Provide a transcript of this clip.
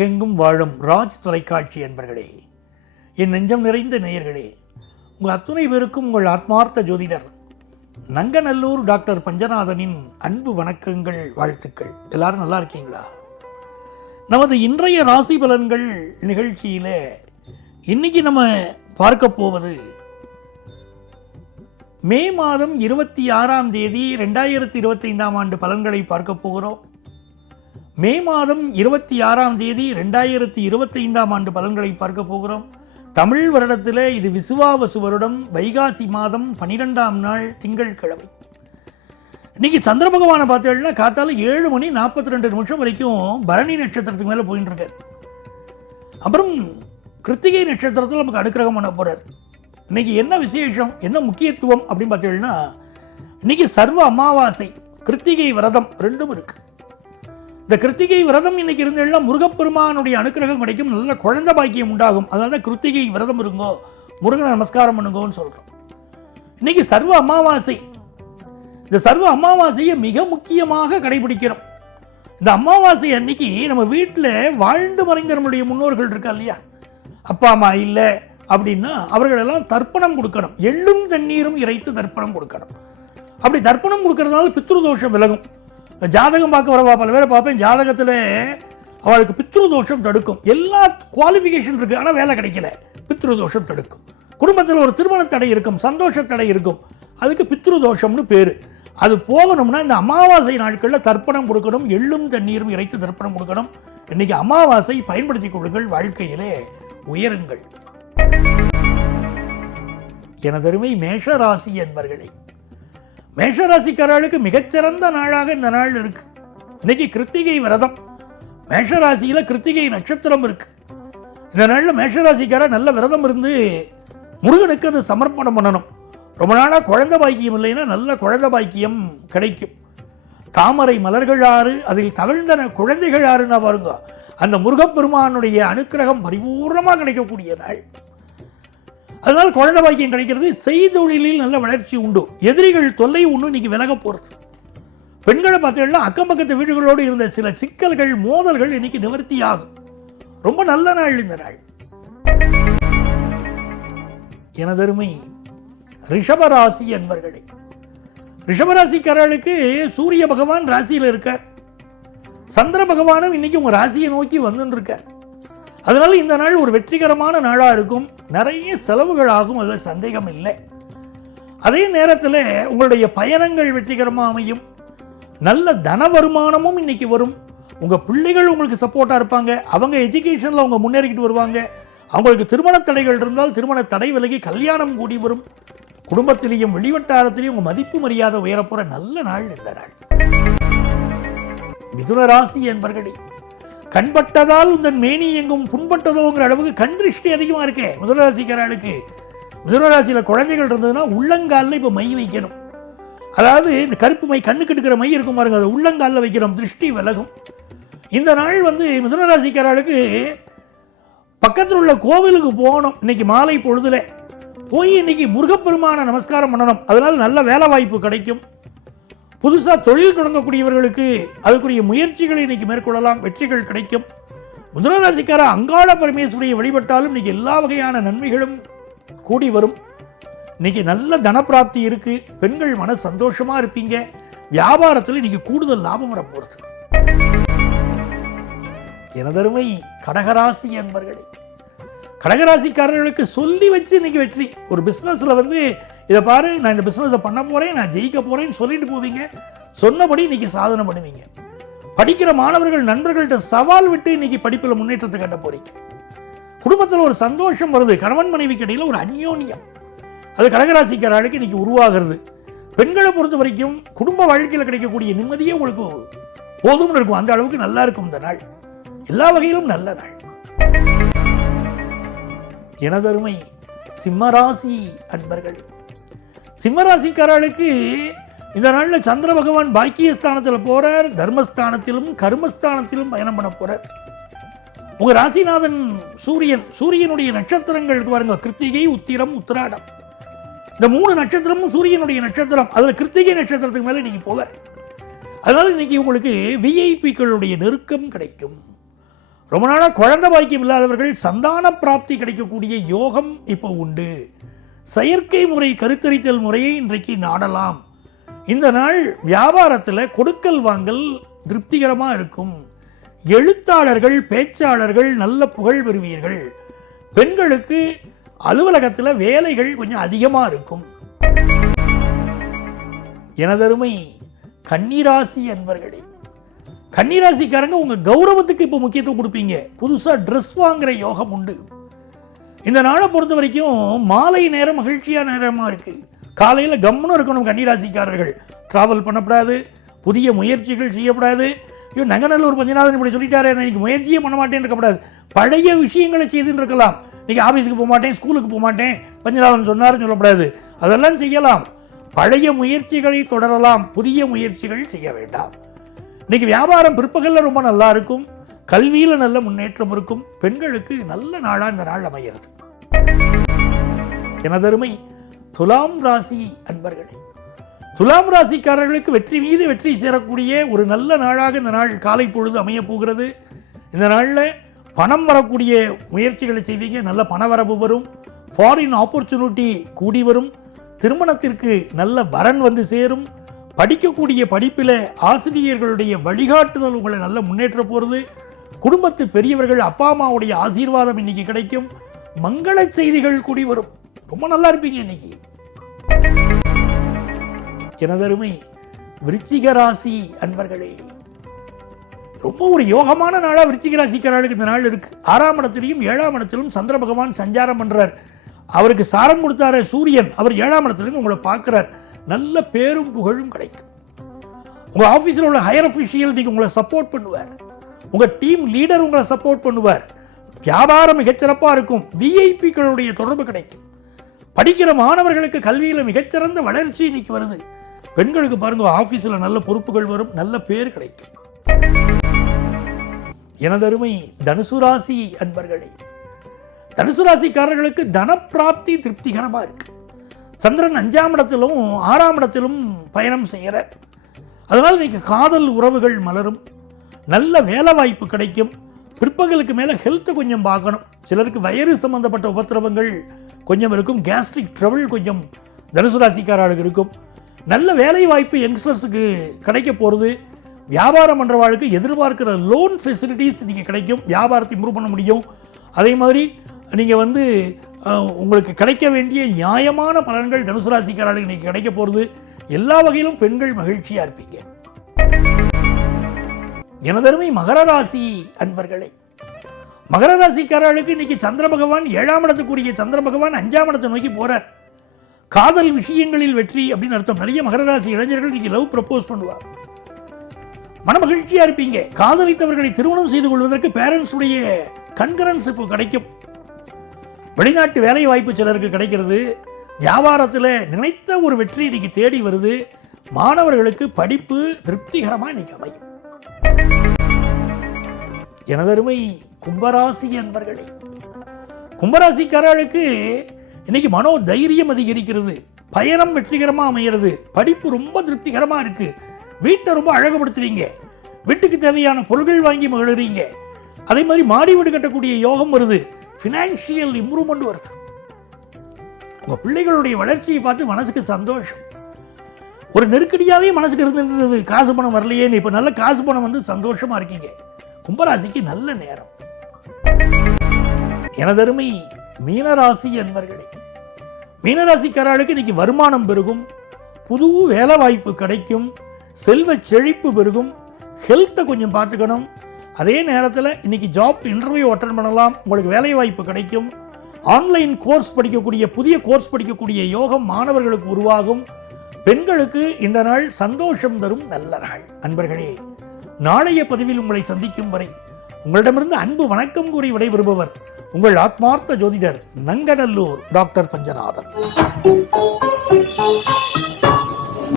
உலகெங்கும் வாழும் ராஜ் தொலைக்காட்சி என்பர்களே, என் நெஞ்சம் நிறைந்த நேயர்களே, உங்கள் அத்துணை பேருக்கும் உங்கள் ஆத்மார்த்த ஜோதிடர் நங்கநல்லூர் டாக்டர் பஞ்சநாதனின் அன்பு வணக்கங்கள், வாழ்த்துக்கள். எல்லாரும் நல்லா இருக்கீங்களா? நமது இன்றைய ராசி பலன்கள் நிகழ்ச்சியில் இன்னைக்கு நம்ம பார்க்க போவது மே மாதம் 26ஆம் தேதி 2025ஆம் ஆண்டு பலன்களை பார்க்க போகிறோம். மே மாதம் 26ஆம் தேதி 2025ஆம் ஆண்டு பலன்களை பார்க்க போகிறோம். தமிழ் வருடத்தில் இது விசுவாவசு வருடம், வைகாசி மாதம் 12ஆம் நாள் திங்கட்கிழமை. இன்னைக்கு சந்திர பகவானை பார்த்தீங்கன்னா காத்தால 7:42 வரைக்கும் பரணி நட்சத்திரத்துக்கு மேலே போயிட்டு இருக்கார். அப்புறம் கிருத்திகை நட்சத்திரத்தில் நமக்கு அனுக்கிரகம் பண்ண போறார். இன்னைக்கு என்ன விசேஷம், என்ன முக்கியத்துவம் அப்படின்னு பார்த்தீங்கன்னா, இன்னைக்கு சர்வ அமாவாசை, கிருத்திகை விரதம் ரெண்டும் இருக்கு. இந்த கிருத்திகை விரதம் இன்னைக்கு இருந்தேன்னா முருகப்பெருமானுடைய அனுக்கிரகம் கிடைக்கும், நல்ல குழந்தை பாக்கியம் உண்டாகும். அதனால தான் கிருத்திகை விரதம் இருங்கோ, முருகனை நமஸ்காரம் பண்ணுங்கோன்னு சொல்றோம். இன்னைக்கு சர்வ அமாவாசை. இந்த சர்வ அமாவாசையை மிக முக்கியமாக கடைபிடிக்கிறோம். இந்த அமாவாசை அன்னைக்கு நம்ம வீட்டில் வாழ்ந்து மறைந்த நம்முடைய முன்னோர்கள் இருக்கா இல்லையா, அப்பா அம்மா இல்லை அப்படின்னா அவர்களெல்லாம் தர்ப்பணம் கொடுக்கணும். எள்ளும் தண்ணீரும் இறைத்து தர்ப்பணம் கொடுக்கணும். அப்படி தர்ப்பணம் கொடுக்கறதுனால பித்ருதோஷம் விலகும். ஜாதகம் பார்க்க வரவா பல பேரை பார்ப்பேன், ஜாதகத்தில் அவளுக்கு பித்ருதோஷம் தடுக்கும். எல்லா குவாலிஃபிகேஷன் இருக்குது, ஆனால் வேலை கிடைக்கல, பித்ருதோஷம் தடுக்கும். குடும்பத்தில் ஒரு திருமண தடை இருக்கும், சந்தோஷ தடை இருக்கும், அதுக்கு பித்ருதோஷம்னு பேர். அது போகணும்னா இந்த அமாவாசை நாட்களில் தர்ப்பணம் கொடுக்கணும், எள்ளும் தண்ணீரும் இறைத்து தர்ப்பணம் கொடுக்கணும். இன்னைக்கு அமாவாசை பயன்படுத்திக் கொள்ளுங்கள், வாழ்க்கையிலே உயருங்கள். எனதருமை மேஷராசி என்பர்களே, மேஷராசிக்காரர்களுக்கு மிகச்சிறந்த நாளாக இந்த நாள் இருக்கு. இன்னைக்கு கிருத்திகை விரதம், மேஷராசியில் கிருத்திகை நட்சத்திரம் இருக்கு. இந்த நாளில் மேஷராசிக்காரர் நல்ல விரதம் இருந்து முருகனுக்கு அது சமர்ப்பணம் பண்ணணும். ரொம்ப நாளாக குழந்தை பாக்கியம் இல்லைன்னா நல்ல குழந்தை பாக்கியம் கிடைக்கும். தாமரை மலர்கள் ஆறு, அதில் தவிழ்ந்தன குழந்தைகள் ஆறுன்னா பாருங்க, அந்த முருகப்பெருமானுடைய அனுக்கிரகம் பரிபூர்ணமாக கிடைக்கக்கூடிய நாள். அதனால குழந்தை பாக்கியம் கிடைக்கிறது. செய்தொழிலில் நல்ல வளர்ச்சி உண்டு. எதிரிகள் தொல்லை ஒன்று இன்னைக்கு விலக போகிறது. பெண்களை பார்த்தீங்கன்னா அக்கம் பக்கத்து வீடுகளோடு இருந்த சில சிக்கல்கள், மோதல்கள் இன்னைக்கு நிவர்த்தி ஆகும். ரொம்ப நல்ல நாள் இந்த நாள். எனதருமை ரிஷபராசி என்பர்களே, ரிஷபராசிக்காரர்களுக்கு சூரிய பகவான் ராசியில் இருக்கார். சந்திர பகவானும் இன்னைக்கு உங்க ராசியை நோக்கி வந்துட்டு இருக்கார். அதனால இந்த நாள் ஒரு வெற்றிகரமான நாளாக இருக்கும். நிறைய செலவுகள் ஆகும், அதில் சந்தேகம் இல்லை. அதே நேரத்தில் உங்களுடைய பயணங்கள் வெற்றிகரமாக அமையும். நல்ல தன வருமானமும் இன்னைக்கு வரும். உங்கள் பிள்ளைகள் உங்களுக்கு சப்போர்ட்டாக இருப்பாங்க. அவங்க எஜுகேஷனில் அவங்க முன்னேறிக்கிட்டு வருவாங்க. அவங்களுக்கு திருமண தடைகள் இருந்தால் திருமண தடை விலகி கல்யாணம் கூடி வரும். குடும்பத்திலேயும் வெளிவட்டாரத்திலையும் உங்கள் மதிப்பு மரியாதை உயரப்போகிற நல்ல நாள் இந்த நாள். மிதுன ராசி என்பர்களே, கண்பட்டதால் உந்தன் மேனி எங்கும் புண்பட்டதோங்கிற அளவுக்கு கண் திருஷ்டி அதிகமாக இருக்கே மிதுனராசிக்காரர்களுக்கு. மிதுனராசியில் குழந்தைகள் இருந்ததுன்னா உள்ளங்காலில் இப்போ மை வைக்கணும். அதாவது இந்த கருப்பு மை, கண்ணுக்கு எடுக்கிற மை இருக்கும் பாருங்க, அதை உள்ளங்காலில் வைக்கணும், திருஷ்டி விலகும். இந்த நாள் மிதுனராசிக்காரர்களுக்கு பக்கத்தில் உள்ள கோவிலுக்கு போகணும். இன்னைக்கு மாலை பொழுதுல போய் இன்னைக்கு முருகப்பெருமான நமஸ்காரம் பண்ணணும். அதனால நல்ல வேலை வாய்ப்பு கிடைக்கும். புதுசாக தொழில் தொடங்கக்கூடியவர்களுக்கு அதுக்குரிய முயற்சிகளை இன்னைக்கு மேற்கொள்ளலாம், வெற்றிகள் கிடைக்கும். மிதுனராசிக்கார அங்காள பரமேஸ்வரியை வழிபட்டாலும் இன்னைக்கு எல்லா வகையான நன்மைகளும் கூடி வரும். இன்னைக்கு நல்ல தனப்பிராப்தி இருக்கு. பெண்கள் மன சந்தோஷமா இருப்பீங்க. வியாபாரத்தில் இன்னைக்கு கூடுதல் லாபம் வரப்போகிறது. எனதருமை கடகராசி என்பர்களே, கடகராசிக்காரர்களுக்கு சொல்லி வச்சு இன்னைக்கு வெற்றி. ஒரு பிஸ்னஸில் இதை பாரு, நான் இந்த பிஸ்னஸை பண்ண போகிறேன், நான் ஜெயிக்க போகிறேன்னு சொல்லிட்டு போவீங்க. சொன்னபடி இன்னைக்கு சாதனை பண்ணுவீங்க. படிக்கிற மாணவர்கள் நண்பர்கள்ட்ட சவால் விட்டு இன்னைக்கு படிப்பில் முன்னேற்றத்தை கட்ட போறீங்க. குடும்பத்தில் ஒரு சந்தோஷம் வருது. கணவன் மனைவிக்கு இடையில் ஒரு அந்யோன்யம், அது கடகராசிக்காரர்களுக்கு இன்னைக்கு உருவாகிறது. பெண்களை பொறுத்த வரைக்கும் குடும்ப வாழ்க்கையில் கிடைக்கக்கூடிய நிம்மதியே உங்களுக்கு போதும்னு இருக்கும். அந்த அளவுக்கு நல்லா இருக்கும் இந்த நாள். எல்லா வகையிலும் நல்ல நாள். எனதருமை சிம்மராசி அன்பர்கள், சிம்மராசிக்காரர்களுக்கு இந்த நாளில் சந்திர பகவான் பாக்கியஸ்தானத்தில் போறார். தர்மஸ்தானத்திலும் கர்மஸ்தானத்திலும் பயணம் பண்ண போறார். உங்க ராசிநாதன் சூரியன், சூரியனுடைய நட்சத்திரங்கள் பாருங்க, கிருத்திகை, உத்திரம், உத்திராடம். இந்த 3 நட்சத்திரமும் சூரியனுடைய நட்சத்திரம். அதில் கிருத்திகை நட்சத்திரத்துக்கு மேலே இன்னைக்கு போவார். அதனால இன்னைக்கு உங்களுக்கு விஐபிக்களுடைய நெருக்கம் கிடைக்கும். ரொம்ப நாளாக குழந்தை பாக்கியம் இல்லாதவர்கள் சந்தான பிராப்தி கிடைக்கக்கூடிய யோகம் இப்போ உண்டு. செயற்கை முறை கருத்தரித்தல் முறையை இன்றைக்கு நாடலாம். இந்த நாள் வியாபாரத்தில் கொடுக்கல் வாங்கல் திருப்திகரமாக இருக்கும். எழுத்தாளர்கள் பேச்சாளர்கள் நல்ல புகழ் பெறுவீர்கள். பெண்களுக்கு அலுவலகத்தில் வேலைகள் கொஞ்சம் அதிகமாக இருக்கும். எனதருமை கன்னிராசி அன்பர்களே, கன்னிராசிக்காரங்க உங்கள் கௌரவத்துக்கு இப்போ முக்கியத்துவம் கொடுப்பீங்க. புதுசாக ட்ரெஸ் வாங்குகிற யோகம் உண்டு. இந்த நாளை பொறுத்த வரைக்கும் மாலை நேரம் மகிழ்ச்சியான நேரமாக இருக்குது. காலையில் கம்முன்னு இருக்கணும். கன்னிராசிக்காரர்கள் ட்ராவல் பண்ணக்கூடாது, புதிய முயற்சிகள் செய்யக்கூடாது. ஐயோ நங்கநல்லூர் பஞ்சநாதன் இப்படி சொல்லிட்டாரு, இன்னைக்கு முயற்சியே பண்ண மாட்டேன்னு இருக்கக்கூடாது. பழைய விஷயங்களை செய்துன்னு இருக்கலாம். இன்றைக்கி ஆஃபீஸுக்கு போக மாட்டேன், ஸ்கூலுக்கு போக மாட்டேன், பஞ்சநாதன் சொன்னார்னு சொல்லக்கூடாது. அதெல்லாம் செய்யலாம். பழைய முயற்சிகளை தொடரலாம், புதிய முயற்சிகள் செய்ய வேண்டாம். இன்றைக்கி வியாபாரம் பிற்பகலில் ரொம்ப நல்லா இருக்கும். கல்வியில் நல்ல முன்னேற்றம் இருக்கும். பெண்களுக்கு நல்ல நாளாக இந்த நாள் அமைகிறது. எனதருமை துலாம் ராசி அன்பர்களே, துலாம் ராசிக்காரர்களுக்கு வெற்றி மீது வெற்றி சேரக்கூடிய ஒரு நல்ல நாளாக இந்த நாள் காலை பொழுது அமைய போகிறது. இந்த நாளில் பணம் வரக்கூடிய முயற்சிகளை செய்வீங்க. நல்ல பணவரவு வரும். ஃபாரின் ஆப்பர்ச்சுனிட்டி கூடி வரும். திருமணத்திற்கு நல்ல வரன் வந்து சேரும். படிக்கக்கூடிய படிப்பில் ஆசிரியர்களுடைய வழிகாட்டுதல் உங்களை நல்ல முன்னேற்ற போகிறது. குடும்பத்து பெரியவர்கள் அப்பா அம்மாவுடைய ஆசீர்வாதம் இன்னைக்கு கிடைக்கும். மங்கள செய்திகள் கூடி வரும். ரொம்ப நல்லா இருப்பீங்க இன்னைக்கு. எனதருமை விருச்சிக ராசி அன்பர்களே, ரொம்ப ஒரு யோகமான நாளாக விருச்சிக ராசிக்காரர்களுக்கு இந்த நாள் இருக்கு. 6ஆம் இடத்திலையும் 7ஆம் இடத்திலும் சந்திர பகவான் சஞ்சாரம் பண்றார். அவருக்கு சாரம் கொடுத்தார சூரியன், அவர் 7ஆம் இடத்திலிருந்து உங்களை பார்க்கிறார். நல்ல பேரும் புகழும் கிடைக்கும். உங்க ஆபீஸில் உள்ள ஹையர் அஃபிஷியல் நீங்க உங்களை சப்போர்ட் பண்ணுவார். உங்க டீம் லீடர் உங்களை சப்போர்ட் பண்ணுவார். வியாபாரம் மிகச்சிறப்பாக இருக்கும். விஐபிக்களுடைய தொடர்பு கிடைக்கும். படிக்கிற மாணவர்களுக்கு கல்வியில் மிகச்சிறந்த வளர்ச்சி இன்னைக்கு வருது. பெண்களுக்கு பாருங்க, ஆபீஸில் நல்ல பொறுப்புகள் வரும். நல்ல பேர் கிடைக்கும். எனதருமை தனுசு ராசி அன்பர்களே, தனுசு ராசிக்காரர்களுக்கு தனப்பிராப்தி திருப்திகரமாக இருக்கு. சந்திரன் 5ஆம் இடத்திலும் 6ஆம் இடத்திலும் பயணம் செய்கிறார். அதனால் இன்னைக்கு காதல் உறவுகள் மலரும். நல்ல வேலை வாய்ப்பு கிடைக்கும். பிற்பகலுக்கு மேலே ஹெல்த்தை கொஞ்சம் பார்க்கணும். சிலருக்கு வயிறு சம்பந்தப்பட்ட உபத்திரவங்கள் கொஞ்சம் இருக்கும். கேஸ்ட்ரிக் ட்ரபிள் கொஞ்சம் தனுசு ராசிக்காரர்களுக்கு இருக்கும். நல்ல வேலை வாய்ப்பு யங்ஸ்டர்ஸுக்கு கிடைக்க போகிறது. வியாபாரம் பண்ணுறவாளுக்கு எதிர்பார்க்கிற லோன் ஃபெசிலிட்டிஸ் நீங்கள் கிடைக்கும். வியாபாரத்தை இம்ப்ரூவ் பண்ண முடியும். அதே மாதிரி நீங்கள் உங்களுக்கு கிடைக்க வேண்டிய நியாயமான பலன்கள் தனுசு ராசிக்காரர்களுக்கு இன்னைக்கு கிடைக்க போகிறது. எல்லா வகையிலும் பெண்கள் மகிழ்ச்சியாக இருப்பீங்க. எனதருமை மகர ராசி அன்பர்களே, மகர ராசிக்காரர்களுக்கு இன்னைக்கு சந்திர பகவான் 7ஆம் இடத்துக்குரிய சந்திர பகவான் 5ஆம் இடத்தை நோக்கி போறார். காதல் விஷயங்களில் வெற்றி அப்படின்னு அர்த்தம். நிறைய மகர ராசி இளைஞர்கள் இன்னைக்கு லவ் ப்ரப்போஸ் பண்ணுவார். மனமகிழ்ச்சியா இருப்பீங்க. காதலித்தவர்களை திருமணம் செய்து கொள்வதற்கு பேரண்ட்ஸுடைய கன்கரன்ஸ் இப்போ கிடைக்கும். வெளிநாட்டு வேலை வாய்ப்பு சிலருக்கு கிடைக்கிறது. வியாபாரத்தில் நினைத்த ஒரு வெற்றி இன்னைக்கு தேடி வருது. மாணவர்களுக்கு படிப்பு திருப்திகரமாக இன்னைக்கு அமையும். எனதருமை கும்பராசி அன்பர்களே, கும்பராசிக்காரர்களுக்கு இன்னைக்கு மனோ தைரியம் அதிகரிக்கிறது. பயணம் வெற்றிகரமாக அமைகிறது. படிப்பு ரொம்ப திருப்திகரமாக இருக்கு. வீட்டை ரொம்ப அழகுபடுத்துறீங்க. வீட்டுக்கு தேவையான பொருட்கள் வாங்கி மகிழ்றீங்க. அதே மாதிரி மாடி வீடு கட்டக்கூடிய யோகம் வருது. ஃபினான்ஷியல் இம்ப்ரூவ்மெண்ட் வருது. உங்கள் பிள்ளைகளுடைய வளர்ச்சியை பார்த்து மனசுக்கு சந்தோஷம். ஒரு நெருக்கடியாகவே மனசுக்கு இருந்துருந்தது, காசு பணம் வரலையேன்னு. இப்போ நல்ல காசு பணம் வந்து சந்தோஷமாக இருக்கீங்க. கும்பராசிக்கு நல்ல நேரம். எனதருமை மீனராசி அன்பர்களே, மீனராசிக்காரர்களுக்கு இன்னைக்கு வருமானம் பெருகும். புது வேலை வாய்ப்பு கிடைக்கும். செல்வ செழிப்பு பெருகும். ஹெல்த்தை கொஞ்சம் பார்த்துக்கணும். அதே நேரத்தில் இன்னைக்கு ஜாப் இன்டர்வியூ அட்டெண்ட் பண்ணலாம். உங்களுக்கு வேலை வாய்ப்பு கிடைக்கும். ஆன்லைன் கோர்ஸ் படிக்கக்கூடிய புதிய கோர்ஸ் படிக்கக்கூடிய யோகம் மாணவர்களுக்கு உருவாகும். பெண்களுக்கு இந்த நாள் சந்தோஷம் தரும் நல்ல நாள். அன்பர்களே, நாளைய பதிவில் உங்களை சந்திக்கும் வரை உங்களிடமிருந்து அன்பு வணக்கம் கூறி விடைபெறுபவர் உங்கள் ஆத்மார்த்த ஜோதிடர் நங்கநல்லூர் டாக்டர் பஞ்சநாதன்.